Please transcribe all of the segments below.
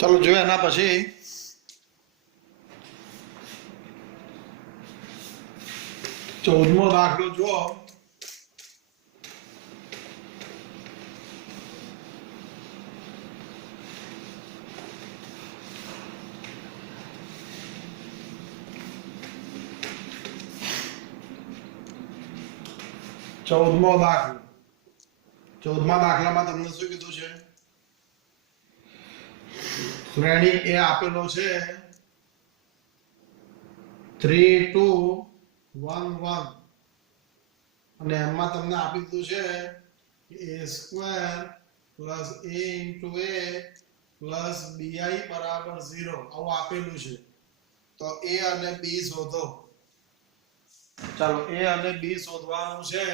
ચાલો જોઈએ એના પછી 14મો દાખલો જુઓ. ચૌદમો દાખલો. 14મા દાખલામાં તમને શું કીધું છે? શ્રેણી એ આપેલો છે 3 2 1 1 અને એમાં તમને આપી દીધું છે a square plus a into a plus bi બરાબર 0 આવું આપેલું છે. તો a અને b શોધો. ચાલો a અને b શોધવાનું છે,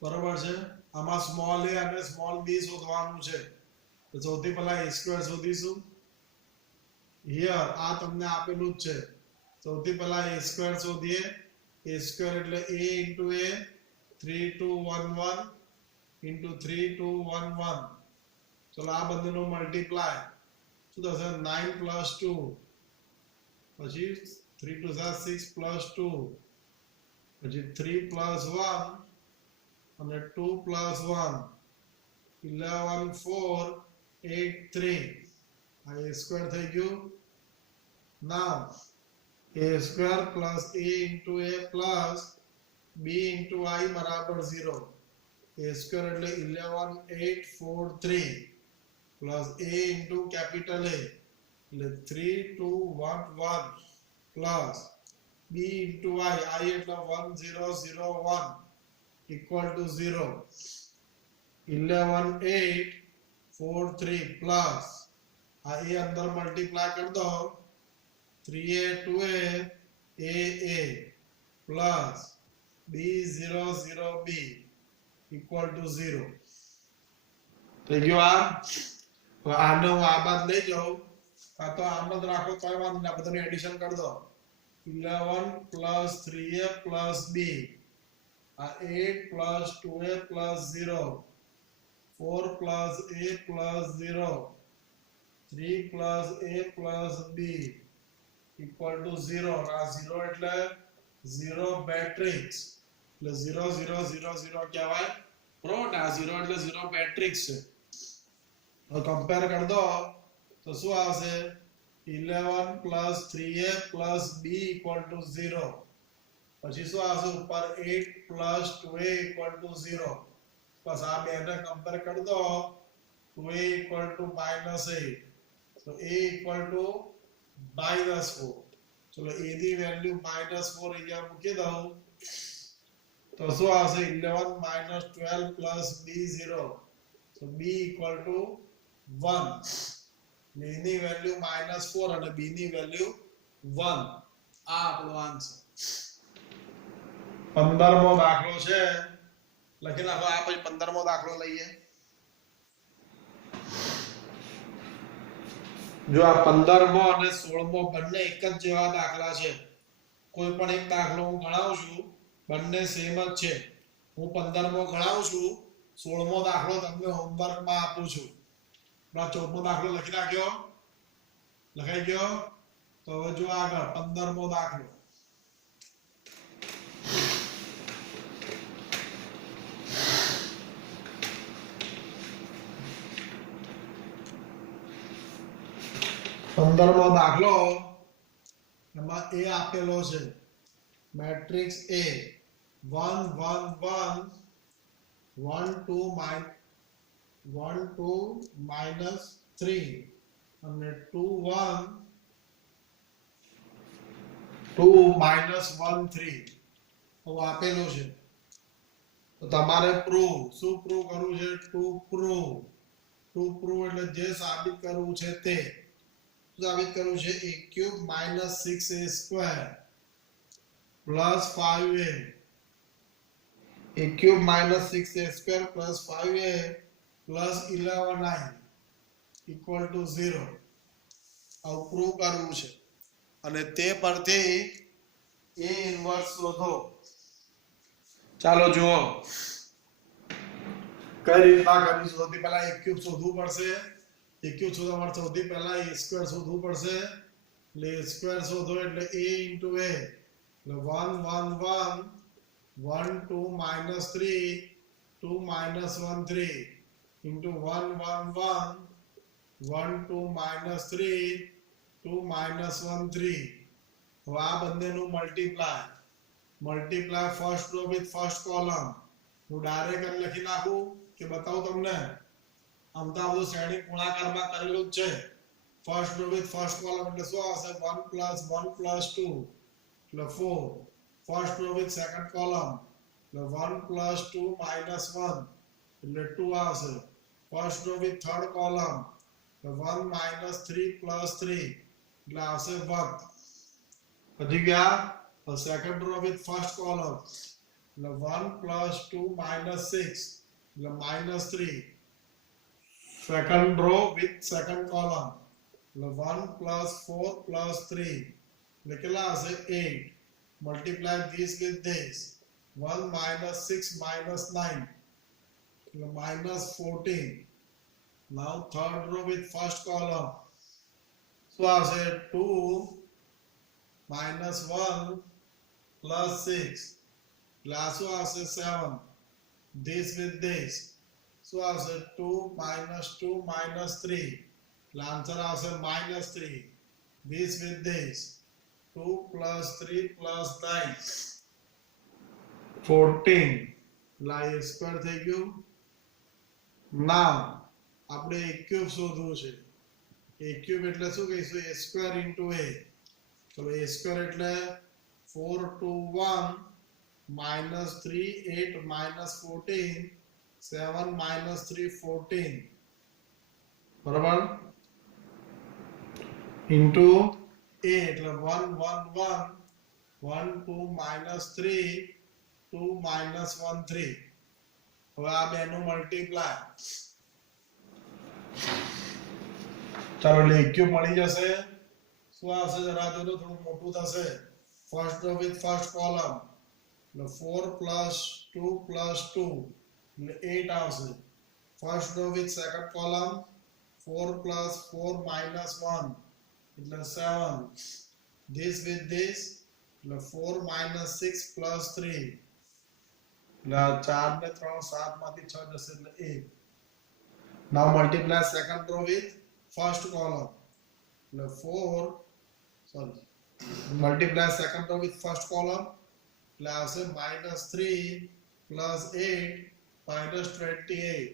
બરોબર છે. આમાં સ્મોલ a અને સ્મોલ b શોધવાનું છે. તો સૌથી પહેલા a સ્ક્વેર શોધીશું. હિયર આ તમને આપેલું જ છે. સૌથી પહેલા a સ્ક્વેર શોધીએ. a સ્ક્વેર એટલે a ઇન્ટુ a 3 2 1 1 ઇન્ટુ 3 2 1 1. ચલો આ બંનેનો મલ્ટીપ્લાય શું થશે? 9 પ્લસ 2 પછી 3 2 6 પ્લસ 2 પછી 3 પ્લસ 1 અને 2 પ્લસ 1 11 4 8 3. આ a સ્ક્વેર થઈ ગયું. નાવ a square plus a into a plus b into i બરાબર 0. a સ્ક્વેર એટલે 11 8 4 3 plus a into capital A એટલે 3 2 1 1 પ્લસ b ઇન્ટુ i એટલે 1 0 0 1 ઇક્વલ ટુ 0. 11 8 4 3 પ્લસ આ a અંદર મલ્ટીપ્લાય કરી દો 3a 2a a plus b 0 0 b equal to 0. થઈ ગયો આ. આને હું આ બાદ લઈ જાઉં કાં તો આમ જ રાખો તો વાંધો નહીં, આ બધાનું એડિશન કરી દો. 11 પ્લસ 3a પ્લસ b આ 8 plus 2a plus 0 4 plus a plus 0 3 plus a plus b equal to 0. આ 0 એટલે 0 મેટ્રિક્સ એટલે 0 0 0 0 કહેવાય. બરોબર ને? આ 0 એટલે 0 મેટ્રિક્સ છે. હવે કમ્પેર કરી દો તો શું આવશે? 11 plus 3a plus b equal to 0. પછી શું આવશે? ઉપર 8 પ્લસ 2a ઇક્વલ ટુ 0. બસ આ બેને કમ્પેર કરી દો. 2a ઇક્વલ ટુ -8 તો a ઇક્વલ ટુ -4. ચલો a ની વેલ્યુ -4 અહીંયા મૂકી દઉં તો શું આવશે? 11 12 પ્લસ b 0 તો b ઇક્વલ ટુ 1. a ની વેલ્યુ -4 અને b ની વેલ્યુ 1. આ આપણો આન્સર. 15મો દાખલો છે, લખી નાખો. આ પછી 15મો દાખલો લઈએ. જો આ 15મો અને 16મો બંને એક જ જેવા દાખલા છે. કોઈ પણ એક દાખલો હું ગણાવું છું, બંને સેમ જ છે. હું 15મો ગણાવું છું, 16મો દાખલો તમને હોમવર્કમાં આપું છું. આ 14મો દાખલો લખી નાખ્યો? લખાઈ ગયો? તો હવે જો આગળ 15મો દાખલો. પંદરમો દાખલો એમાં a આપેલો છે મેટ્રિક્સ A 1 1 1 1 2 1 2 -3 અને 2 1 2 -1 3 તો આપેલું છે. તો તમારે પ્રૂવ શું પ્રૂવ કરવું છે? ટુ પ્રૂવ એટલે જે સાબિત કરવું છે તે સાબિત કરવું છે. a cube -6a square plus 5a a cube -6a square plus 5a plus 11i equal to 0 આવું પ્રૂવ કરવું છે. અને તે પરથી a ઇન્વર્સ શોધો. ચાલો જુઓ કઈ રીતના કરીશું. સૌથી પહેલા a ક્યુબ શોધવું પડશે. એ ક્યુ શોધવા માટે સૌથી પહેલા a સ્ક્વેર શોધવું પડશે એટલે a સ્ક્વેર શોધો એટલે a into a એટલે 1 1 1 1 2 minus 3 2 minus 1 3 into 1 1 1 1 2 minus 3 2 minus 1 3 હવે આ બંનેનું multiply first row with first column હું ડાયરેક્ટ લખી નાખું કે બતાવું તમને આમ તો આ બધું શ્રેણી ગુણાકારમાં કરેલું જ છે first row with first column એટલે શું આવશે 1 plus 1 plus 2 એટલે 4 first row with second column એટલે 1 plus 2 minus 1 એટલે 2 આવશે first row with third column એટલે 1 minus 3 plus 3 એટલે આવશે 1 પછી ગયા second row with first column એટલે 1 plus 2 minus 6 એટલે minus 3 second row with second column એટલે 1 plus 4 plus 3 એટલે કેટલા હશે 8 multiply this with this 1 minus 6 minus 9 એટલે minus 14 now third row with first column so હશે 2 minus 1 plus 6 એટલે આ શું હશે 7 this with this so answer 2 minus 2 minus 3 the answer answer minus 3 this with this 2 plus 3 plus 9 14 like square થઈ ગયું now આપણે a cube શોધવું છે a cube એટલે શું કહીશું a square into a ચલો a square એટલે 4 2 1 minus 3 8 minus 14 7 minus 3 14 बराबर into a એટલે 1 1 1 1 2 minus 3 2 minus 1 3 હવે આ બેનું મલ્ટીપ્લાય ચાલો એટલે ક્યુ મળી જશે શું આવશે જરા તો થોડું મોટું થશે first row with first column એટલે 4 plus 2 plus 2 8 આવશે first row with second column 4 plus 4 minus 1 એટલે 7 this with this એટલે 4 minus 6 plus 3 એટલે 4 ને 3 7 માંથી 6 જશે એટલે 8 now multiply second row with first column એટલે 4 multiply second row with first column એટલે આવશે -3 plus 8 minus 28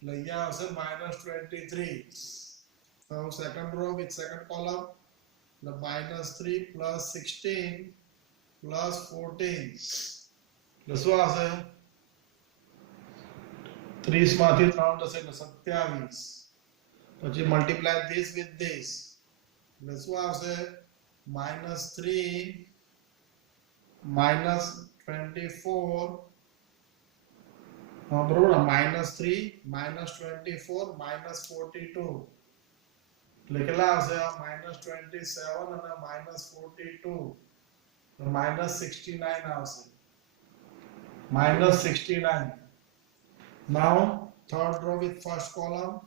એટલે અહીંયા આવશે -23 now second row with second column એટલે -3 plus 16 plus 14 એટલે શું આવશે 30 માંથી 3 જશે એટલે 27 પછી multiply this with this એટલે શું આવશે -3 -24 बरोबर -3 -24 -42 એટલે કેટલા આવશે -27 અને -42 તો -69 આવશે -69 now third row with first column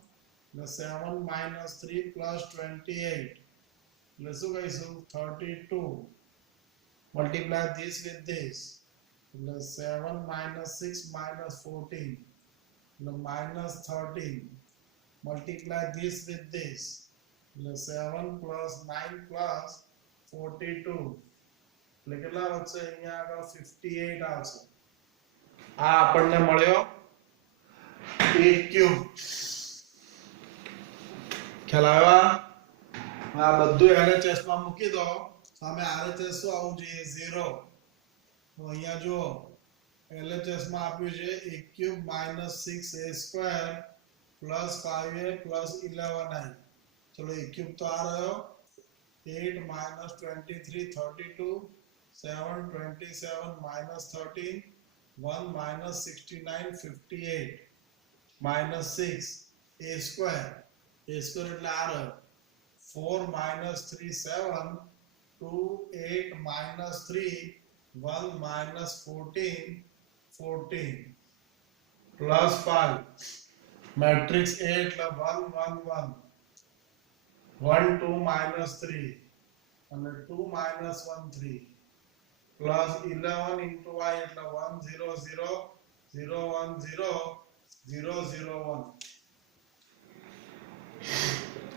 the 7 minus 3 plus 28 એટલે શું કહીશું 32 multiply this with this એટલે 7 minus 6 minus 14 એટલે -13 multiply this with this એટલે 7 plus 9 plus 42 એટલે કેટલા વધશે અહીંયા આગળ 58 આવશે આ આપણને મળ્યો a ક્યુબ ખ્યાલ આવ્યો આ બધું LHS માં મૂકી દો સામે RHS શું આવવું જોઈએ 0 તો અહીંયા જો LHS માં આપ્યું છે a cube -6a square plus 5a plus 11i ચલો a ક્યુબ તો આ રહ્યો 8 minus 23 32 7 27 minus 13 1 minus 69 58 minus 6 a square એટલે આ રહ્યો 4 minus 3 7 2 8 minus 3 1 minus 14 14 plus 5 matrix A એટલે 1 1 1 1 2 minus 3 અને 2 minus 1 3 plus 11 into y એટલે 1 0 0 0 1 0 0 0 1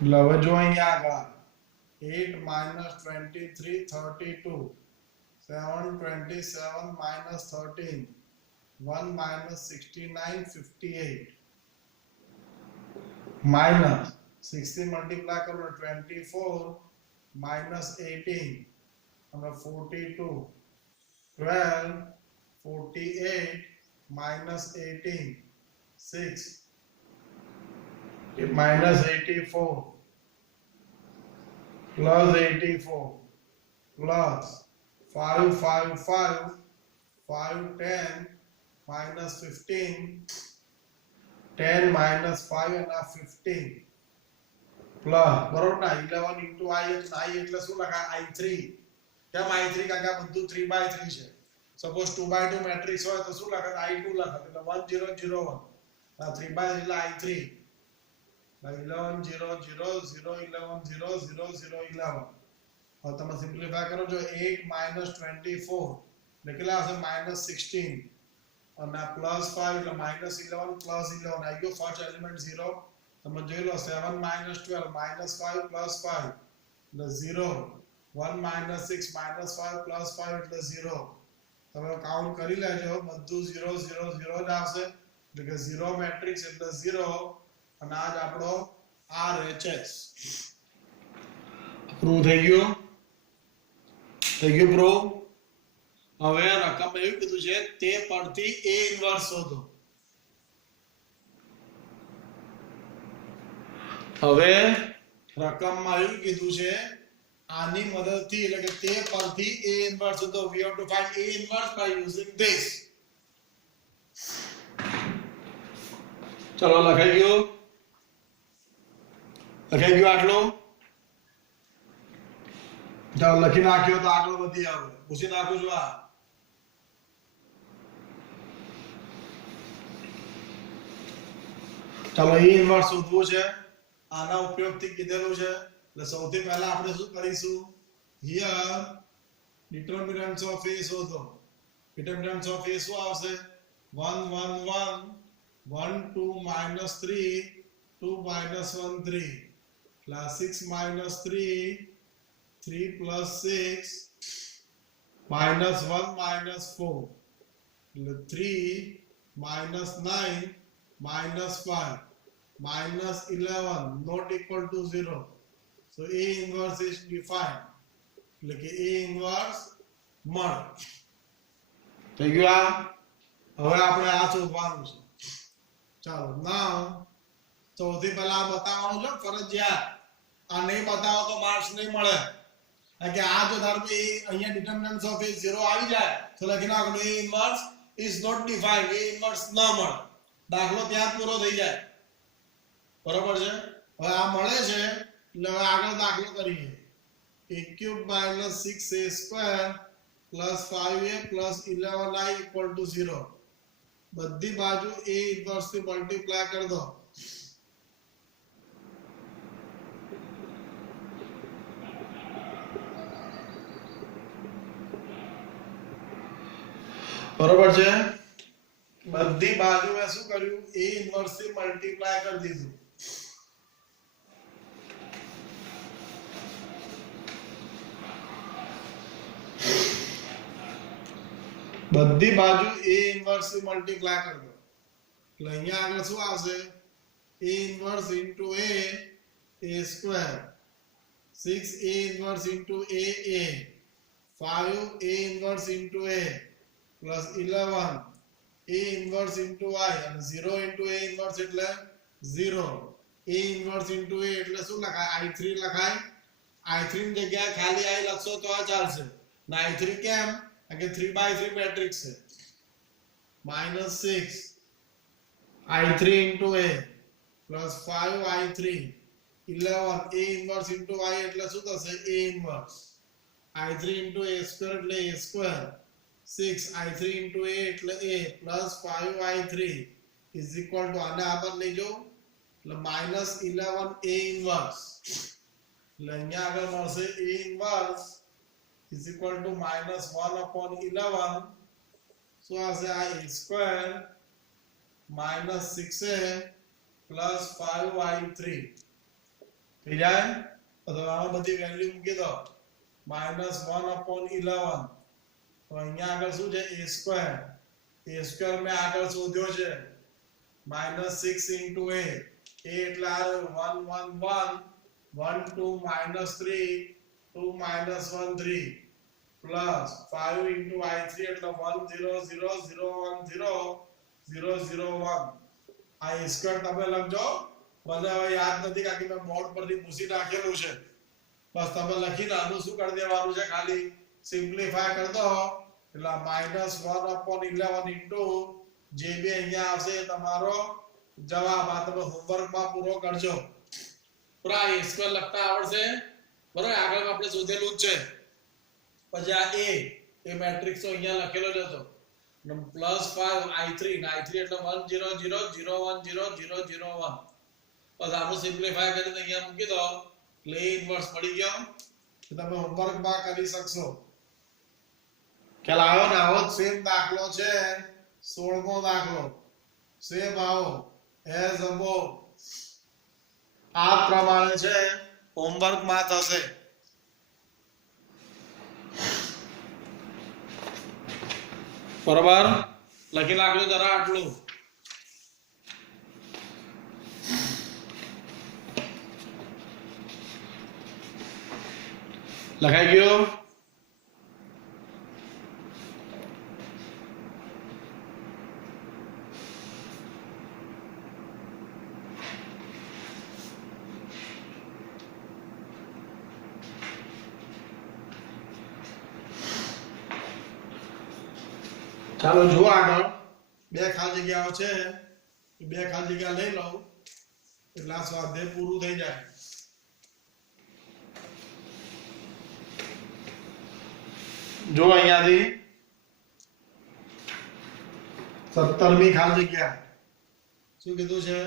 એટલે હવે જો અહીંયા આગળ 8 minus 23 32 7 27 minus 13 1 minus 69 58 minus 60 multiply करो 24 minus 18 and 42 12 48 minus 18 6 minus 84 plus 84 plus 5 5 5 5 10 minus 15 10 minus 5 and 15 plus બરોબર ના 11 into i એટલે શું લખાય i3 કેમ i3 કાકા બધું 3/3 છે સપોઝ 2/2 મેટ્રિક્સ હોય તો શું લખાય i2 લખાય એટલે 1001 આ 3/3 એટલે i3 11 0 0 0 11 0 0 0 11 હવે તમે સિમ્પ્લિફાય કરો જો 8 minus 24 એટલે કેટલા આવશે -16 અને પ્લસ 5 એટલે -11 પ્લસ 11 આવી ગયો ફર્સ્ટ એલિમેન્ટ 0 તમે જોઈ લો 7 minus 12 -5 plus 5 એટલે 0 1 minus 6 minus 5 plus 5 એટલે 0 તમે કાઉન્ટ કરી લેજો બધું 0 0 0 જ આવશે એટલે કે 0 મેટ્રિક્સ એટલે 0 અને આજ આપણો RHS પ્રૂવ થઈ ગયું પ્રૂવ હવે રકમ એવું કીધું છે તે પરથી A ઇન્વર્સ શોધો હવે રકમમાં એવું કીધું છે આની મદદથી એટલે કે તે પરથી A ઇન્વર્સ શોધો we have to find A inverse by using this ચલો લખાઈ ગયું આટલું ચાલો લખી નાખ્યો તો આગળ વધી આવે પૂછી નાખું છું આ ચાલો એ ઇન્વર્સ શોધવું છે આના ઉપયોગથી કીધેલું છે એટલે સૌથી પહેલા આપણે શું કરીશું હિયર ડિટર્મિનન્ટ્સ ઓફ A શોધો ડિટર્મિનન્ટ્સ ઓફ A શું આવશે 1 1 1 1 2 minus 3 2 minus 1 3 plus 6 minus 3 3 plus 6 minus 1 minus 4 3 minus 9 minus 5 minus 11 not equal to 0 so A inverse is defined એટલે કે A inverse મળે થઈ ગયું હવે આપણે આ શોધવાનું છે ચાલો નાઉ સૌથી પહેલા આ બતાવવાનું છે ફરજિયાત આ નહીં બતાવો તો માર્ક્સ નહીં મળે કે આ જો ધારો કે અહીંયા ડિટર્મિનન્ટ્સ ઓફ A 0 આવી જાય તો લખી નાખો A inverse is not defined A inverse ન મળે દાખલો ત્યાં જ પૂરો થઈ જાય બરોબર છે હવે આ મળે છે એટલે હવે આગળ દાખલો કરીએ a³ - 6a² + 5a + 11i = 0 બધી બાજુ A ઇન્વર્સ થી મલ્ટીપ્લાય કરી દો બરોબર છે બધી બાજુ મેં શું કર્યું A ઇન્વર્સ થી મલ્ટીપ્લાય કરી દીધું બધી બાજુ A ઇન્વર્સ થી મલ્ટીપ્લાય કરી દો એટલે અહીંયા આગળ શું આવશે A inverse into A A² 6A inverse into AA 5A inverse into A plus 11 A inverse into I and 0 into A inverse એટલે 0 A inverse into A એટલે શું લખાય I3 લખાય I3 ની જગ્યાએ ખાલી I લખશો તો આ ચાલશે ના I3 કેમ કે 3/3 મેટ્રિક્સ છે -6 I3 into A plus 5 I3 11 A inverse into I એટલે શું થશે A inverse I3 into A square એટલે A square 6 I3 into A એટલે A plus 5 I3 is equal to આને આ પર લઈ જાઓ એટલે -11 a ઇન્વર્સ એટલે અહીંયા આગળ મળશે a inverse is equal to -1/11 શું આવશે આ a square -6a plus 5y3 થઈ જાય તો આમાં બધી વેલ્યુ મૂકી દો -1/11 તો અહીંયા આગળ શું છે a સ્ક્વેર મેં આગળ શોધ્યો છે -6 into a એટલે આ 1 1 1 1 2 -3 2 -1 3 પ્લસ 5 into i3 એટલે 1 0 0 0 1 0 0 0 1 આ a સ્ક્વેર તમે લખજો મને હવે યાદ નથી કારણ કે મેં બોર્ડ પરથી પૂછી નાખેલું છે બસ તમે લખીને આનું શું કરી દેવાનું છે ખાલી સિમ્પ્લિફાય કરી દો એટલે -1/11 into જે બી અહીંયા આવશે તમારો જવાબ આ તમે હોમવર્કમાં પૂરો કરજો પૂરા a સ્ક્વેર લખતા આવડશે બરાબર આગળ આપણે શોધેલું જ છે પછી આ a મેટ્રિક્સ તો અહીંયા લખેલો જ હતો +5 i3 એટલે 1 0 0 0 1 0 0 0 1 બસ આનું સિમ્પ્લિફાય કરીને અહીંયા મૂકી દો એટલે a ઇન્વર્સ મળી ગયો તમે હોમવર્કમાં કરી શકશો ખ્યાલ આવ્યો ને આવો સેમ દાખલો છે 16મો દાખલો સેમ આવો એઝ અબોવ આ પ્રમાણે છે હોમવર્કમાં થશે બરાબર લખી નાખજો જરા આટલું લખાઈ ગયો ચાલો જુઓ આગળ બે ખાલી જગ્યાઓ છે બે ખાલી જગ્યા લઈ લઉં એટલે આ સ્વાધ્યાય પૂરું થઈ જાય જો અહીંયાથી 17મી ખાલી જગ્યા શું કીધું છે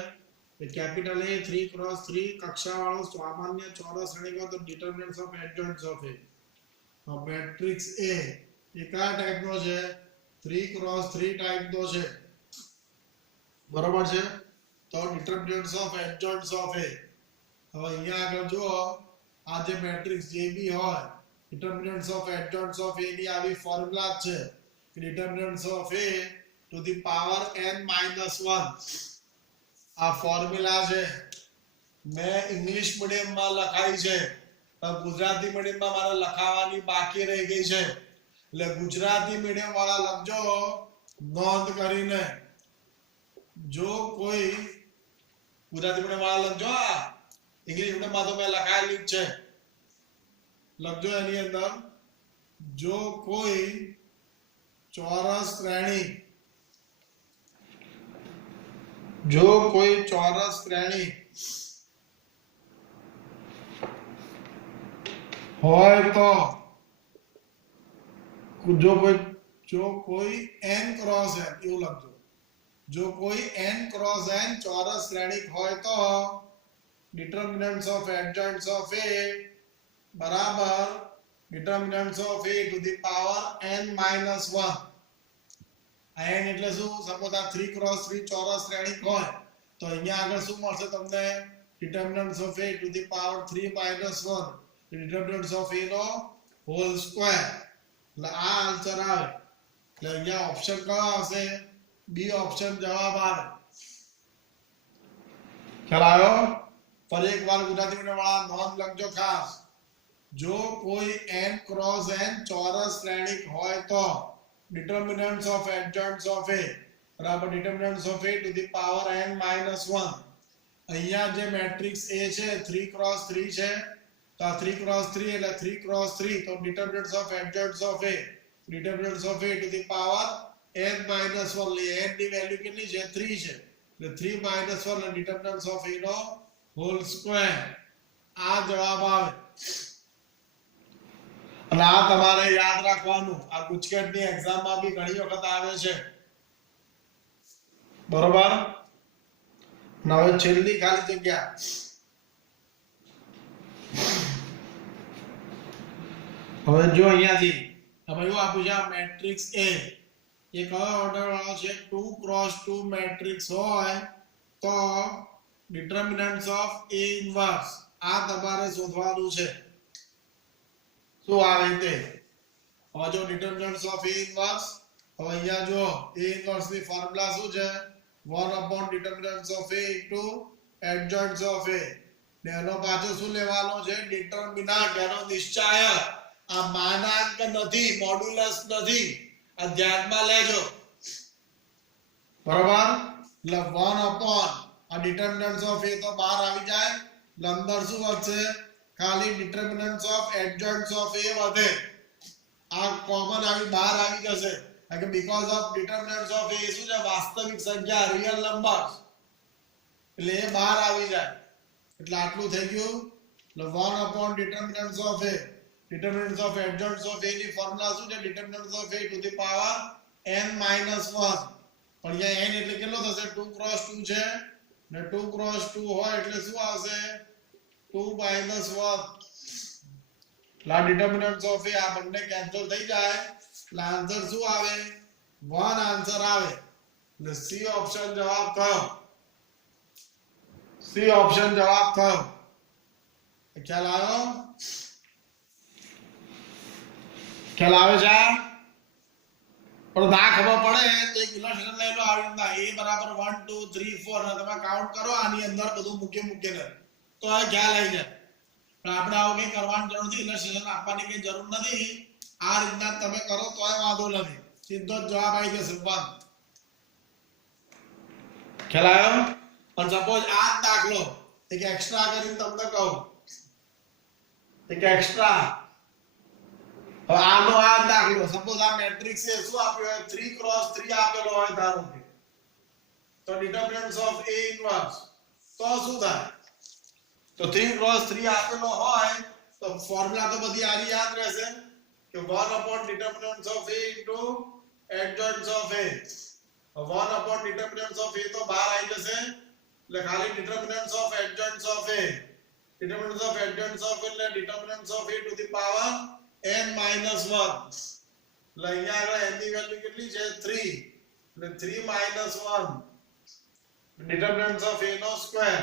કે કેપિટલ A 3x3 કક્ષાવાળો સામાન્ય ચોરસ શ્રેણીકો તો determinants of adjoints of A matrix A એ કયા ટાઈપનો છે 3x3 ટાઈપનો છે બરોબર છે તો determinants of adjoints of A હવે અહીંયા આગળ જો આ જે મેટ્રિક્સ જે બી હોય determinants of adjoints of A ની આવી ફોર્મ્યુલા છે કે determinants of A to the power n minus 1 આ ફોર્મ્યુલા છે મેં ઇંગ્લિશ મીડિયમમાં લખાઈ છે પણ ગુજરાતી મીડિયમમાં મારે લખાવવાની બાકી રહી ગઈ છે એટલે ગુજરાતી મીડિયમ વાળા લખજો નોંધ કરીને જો કોઈ ગુજરાતી મીડિયમ વાળા લખજો ઇંગ્લિશ મીડિયમમાં તો મેં લખાયેલી જ છે લખજો એની અંદર જો કોઈ ચોરસ શ્રેણી હોય તો જો કોઈ n ક્રોસ n એવું લખજો જો કોઈ n ક્રોસ n ચોરસ શ્રેણી હોય તો determinants of adjoints of A બરાબર determinants of A to the power n minus 1 n એટલે શું સપોઝ આ 3x3 ચોરસ શ્રેણી હોય તો અહીંયા આગળ શું મળશે તમને determinants of A to the power 3 minus 1 determinants of A નો હોલ સ્ક્વેર એટલે આ આન્સર આવે એટલે અહીંયા ઓપ્શન કયો આવશે બી ઓપ્શન જવાબ આવે ખ્યાલ આવ્યો ફરી એકવાર ગુજરાતી મીડિયમ વાળા નોંધ લખજો ખાસ જો કોઈ n ક્રોસ n ચોરસ શ્રેણિક હોય તો determinants of adjoints of A બરાબર determinants of A to the power n minus 1 અહીંયા જે મેટ્રિક્સ A છે 3x3 છે તો આ 3x3 એટલે 3x3 તો determinants of adjoints of A determinants of A to the power n minus 1 લે n ની વેલ્યુ કેટલી છે 3 છે એટલે 3 minus 1 એટલે determinants of A નો હોલ સ્ક્વેર આ જવાબ આવે અને આ તમારે યાદ રાખવાનું આ ગુજકેટની એક્ઝામમાં બી ઘણી વખત આવે છે બરોબર. હવે છેલ્લી ખાલી જગ્યા હવે જો અહીંયાથી તમે એવું આપ્યું છે મેટ્રિક્સ A એ કયો ઓર્ડર વાળો છે 2x2 મેટ્રિક્સ હોય તો ડિટર્મિનન્ટ્સ ઓફ A ઇન્વર્સ આ તમારે શોધવાનું છે શું આવે તે હવે જો ડિટર્મિનન્ટ્સ ઓફ A ઇન્વર્સ હવે અહીંયા જો A ઇન્વર્સ ની ફોર્મ્યુલા શું છે 1 upon determinants of A into adjoints of A ને એનો પાછો શું લેવાનો છે ડિટર્મિનન્ટ એનો નિશ્ચાયક આ માનાંક નથી મોડ્યુલસ નથી આ ધ્યાનમાં લેજો બરાબર એટલે 1 upon આ ડિટર્મિનન્ટ્સ ઓફ A તો બહાર આવી જાય એટલે અંદર શું વધશે ખાલી determinants of adjoints of A વધે આ કોમન આવી બહાર આવી જશે કે because of determinants of A શું છે વાસ્તવિક સંખ્યા રિયલ નંબર્સ એટલે એ બહાર આવી જાય એટલે આટલું થઈ ગયું એટલે 1 upon determinants of A determinants of adjoints of A ની ફોર્મ્યુલા શું છે determinants of A to the power n minus 1 પણ અહીંયા n એટલે કેટલો થશે 2 cross 2 છે ને 2 cross 2 હોય એટલે શું આવશે 2 minus 1 લા determinants of A આ બંને કેન્સલ થઈ જાય એટલે આન્સર શું આવે 1 આન્સર આવે એટલે સી ઓપ્શન જવાબ થયો સી ઓપ્શન જવાબ થયો ખ્યાલ આવ્યો ખ્યાલ આવે છે પણ ના ખબર પડે તો એક ઇલસ્ટ્રેશન લઈ લો આવી રીતના a બરાબર 1 2 3 4 અને તમે કાઉન્ટ કરો આની અંદર બધું મૂકીને તો આ ખ્યાલ આવી જાય પણ આપણે આવું કંઈ કરવાની જરૂર નથી ઇલસ્ટ્રેશન આપવાની કંઈ જરૂર નથી આ રીતના તમે કરો તોય વાંધો નથી સીધો જવાબ આવી જશે 1 ખ્યાલ આવ્યો પણ સપોઝ આ દાખલો એક એક્સ્ટ્રા કરીને તમને કહું એક એક્સ્ટ્રા હવે આનો આ દાખલો સપોઝ આ મેટ્રિક્સ છે શું આપ્યો હોય 3 cross 3 આપેલો હોય ધારો કે તો ડિટર્મિનન્ટ્સ ઓફ A ઇન્વર્સ તો શું થાય તો 3 cross 3 આપેલો હોય તો ફોર્મ્યુલા તો બધી આની યાદ રહેશે કે 1 upon determinants of A into adjoints of A 1 upon determinants of A તો બહાર આવી જશે એટલે ખાલી determinants of adjoints of A determinants of adjoints of A એટલે determinants of A to the power n minus 1 એટલે અહીંયા આગળ n ની વેલ્યુ કેટલી છે 3 એટલે 3 minus 1 determinants of A નો સ્ક્વેર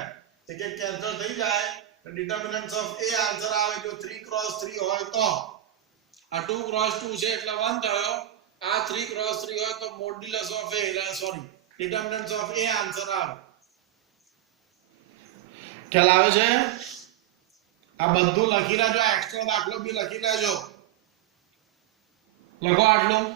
એક એક કેન્સલ થઈ જાય determinants of A આન્સર આવે જો 3 cross 3 હોય તો આ 2 cross 2 છે એટલે 1 થયો આ 3 cross 3 હોય તો modulus of A sorry determinants of A answer આવે ખ્યાલ આવે છે આ બધું લખી લેજો એક્સ્ટ્રા દાખલો બી લખી લેજો લખો આટલું